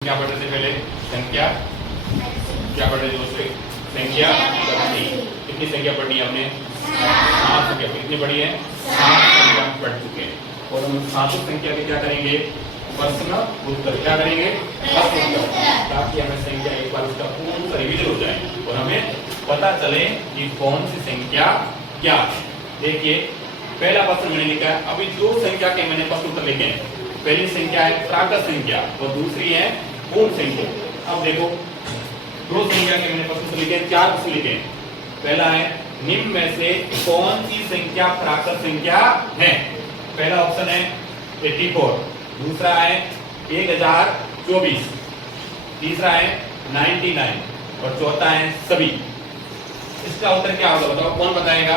क्या पढ़ रहे थे पहले? संख्या क्या पढ़ रहे थे दोस्तों? संख्या कितनी संख्या पढ़ी है हमने? 7 संख्या। कितनी पढ़ी है? 7 संख्या पढ़ चुके हैं। और हम 7 संख्या के क्या करेंगे? प्रश्न उत्तर। क्या करेंगे? प्रश्न उत्तर, ताकि हमें संख्या एक बार उसका पूर्ण रिवीजन हो जाए और हमें पता चले कि कौन सी संख्या क्या है। देखिए पहला प्रश्न मैंने लिखा है, अभी 2 संख्या के मैंने प्रश्न उत्तर लिखे हैं। पहली संख्या है प्राकृत संख्या और दूसरी है पूर्ण संख्या। अब देखो 2 संख्या के मैंने प्रश्न लिखे, 4 प्रश्न लिखे। पहला है निम्न में से कौन सी संख्या प्राकृत संख्या है? पहला ऑप्शन है 84, दूसरा है 1024, तीसरा है 99 और चौथा है सभी। इसका उत्तर क्या होगा बताओ? कौन बताएगा?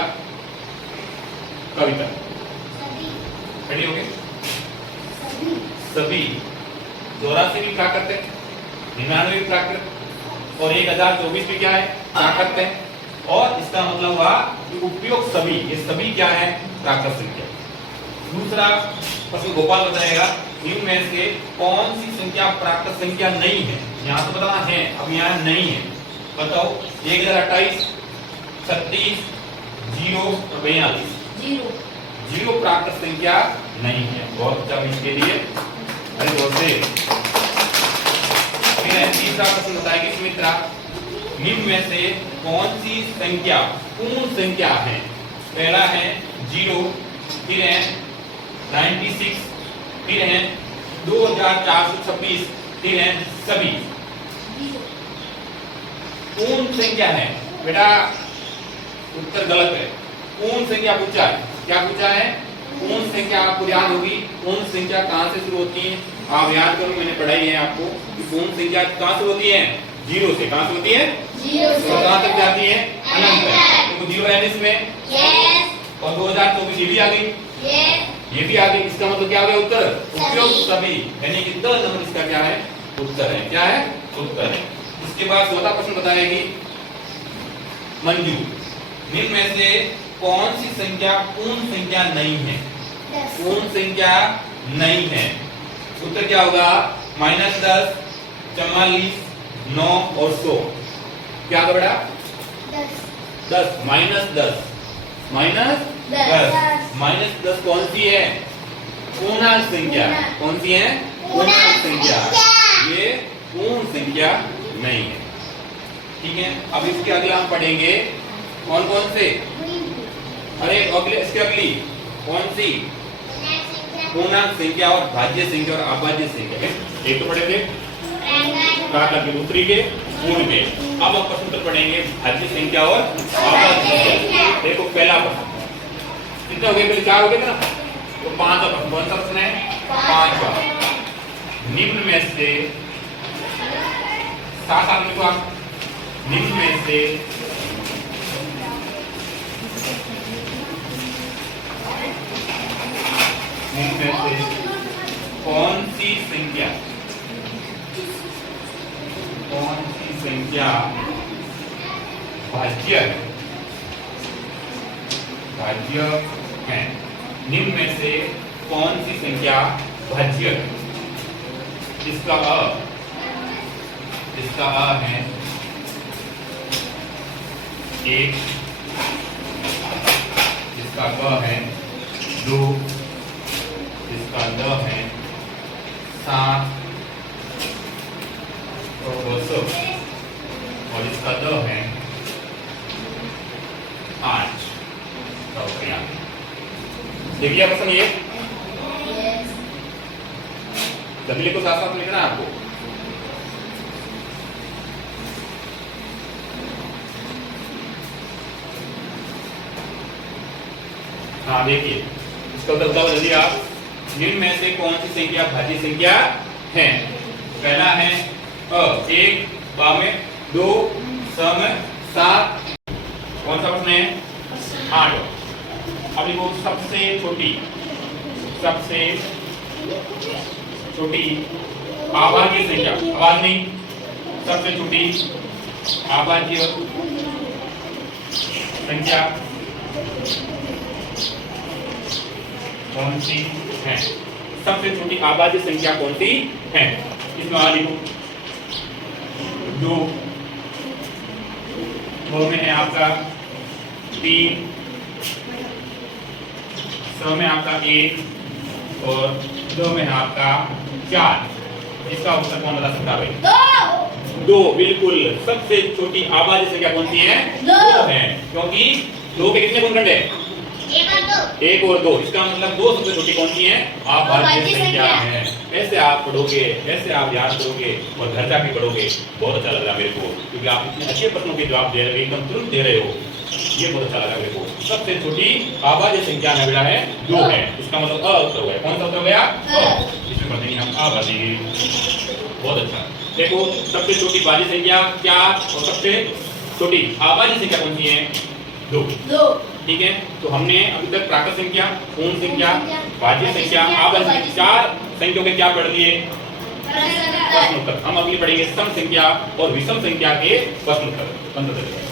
कविता। रेडी हो गए? सभी। 84 भी प्राकृत है, 99 भी प्राकृत और 1024 भी क्या है? प्राकृत है। और इसका मतलब हुआ कि उपयोग सभी, ये सभी क्या है? प्राकृत संख्या। दूसरा प्रश्न गोपाल बताएगा इनमें में से कौन सी संख्या प्राकृत संख्या नहीं है? यहाँ तो बताना है, अब यहाँ नहीं है। बताओ 1028, 36, 0 और 42। 0 प्राकृत संख्या नहीं है। बहुत अच्छा इसके लिए अरे दोस्तों। फिर तीसरा प्रश्न बताएगी सुमित्रा, निम्न में से कौन सी संख्या पूर्ण संख्या है? पहला है 0, फिर है 96, फिर है 2426, फिर है सभी। पूर्ण संख्या है बेटा, उत्तर गलत है। पूर्ण संख्या पूछा है। क्या पूछा है? पूर्ण संख्या आपको याद होगी। पूर्ण संख्या कहां से शुरू होती है? आप याद करो, मैंने पढ़ाई है आपको कि पूर्ण संख्या कहां से होती है? 0 से। कहां से होती है? 0 से। और कहां तक जाती है? अनंत तक। तो 0 है इसमें। यस। और 2024 ये भी आ गई। यस। ये भी आ गई। इसका मतलब क्या हो गया? उत्तर उपयोग सभी, यानी कि 10 नंबर इसका क्या है? उत्तर है। क्या है? उत्तर है। इसके बाद चौथा प्रश्न बताएगी मंजू, निम्न में से कौन सी संख्या पूर्ण संख्या नहीं है? पूर्ण संख्या नहीं है। उत्तर क्या होगा? -10, 44, 9 और 100। क्या होगा बेटा? 10 -10 -10 कौन सी है? पूर्णांक संख्या। कौन सी है? पूर्णांक संख्या। ये पूर्ण संख्या नहीं है। ठीक है। अब इसके अगला हम पढ़ेंगे कौन कौन से? अरे अगले इसके अगली कौन सी? पूर्णांक संख्या और भाज्य संख्या और अभाज्य संख्या। एक तो पढ़े थे प्राकृत के, दूसरी के पूर्ण के। अब हम प्रश्न उत्तर पढ़ेंगे भाज्य संख्या और अभाज्य संख्या। देखो पहला प्रश्न कितना हो गया? पहले 4 हो गए थे ना, तो 5 प्रश्न। कौन सा प्रश्न है? 5। निम्न में से साथ लिखो आप। निम्न में से कौन सी संख्या भाज्य है? भाज्य है। निम्न में से कौन सी संख्या भाज्य है? इसका अ है 1, इसका क है 2, इसका द है 7 और 10 और इसका द है 8। देखिए प्रश्न ये सभी को साथ साथ लिखना है आपको। हाँ देखिए इसका उत्तर बताओ जल्दी आप। निम्न में से कौन सी संख्या भाज्य संख्या है? पहला है 1, बा में 2, स में 7। कौन सा प्रश्न है? 8। अब देखो सबसे छोटी अभाज्य संख्या, आवाज नहीं, सबसे छोटी अभाज्य संख्या कौन सी है? सबसे छोटी अभाज्य संख्या कौन सी है? इसमें आ लिखो 2, 2 में है आपका 3, 6 में आपका 1 और 2 में है आपका 4। इसका उत्तर कौन बता सकता है भाई? 2 बिल्कुल। सबसे छोटी आभाज्य संख्या कौन सी है? 2 है, क्योंकि 2 के कितने गुणनखंड है? 1 और 2। इसका मतलब 2 सबसे छोटी कौन सी है? आभाज्य संख्या है। ऐसे आप पढ़ोगे, ऐसे आप याद करोगे और घर जाके पढ़ोगे, बहुत अच्छा लग रहा मेरे को, क्योंकि आप इतने अच्छे प्रश्नों के जवाब दे रहे हो, एकदम तुरंत दे रहे हो, ये बहुत अच्छा लगा मेरे को। सबसे छोटी आभाज्य संख्या में बेटा है 2 है। इसका मतलब अ उत्तर हो गया। कौन सा उत्तर हो गया? इसमें पढ़ देंगे हम आभाज्य। बहुत अच्छा। देखो सबसे छोटी भाज्य संख्या 4 और सबसे छोटी आभाज्य संख्या कौन सी है? 2। ठीक है, तो हमने अभी तक प्राकृत संख्या, पूर्ण संख्या, भाज्य संख्या, आभाज्य संख्या, 4 संख्याओं के क्या पढ़ लिए? प्रश्न उत्तर। हम अगली पढ़ेंगे सम संख्या और विषम संख्या के प्रश्न उत्तर।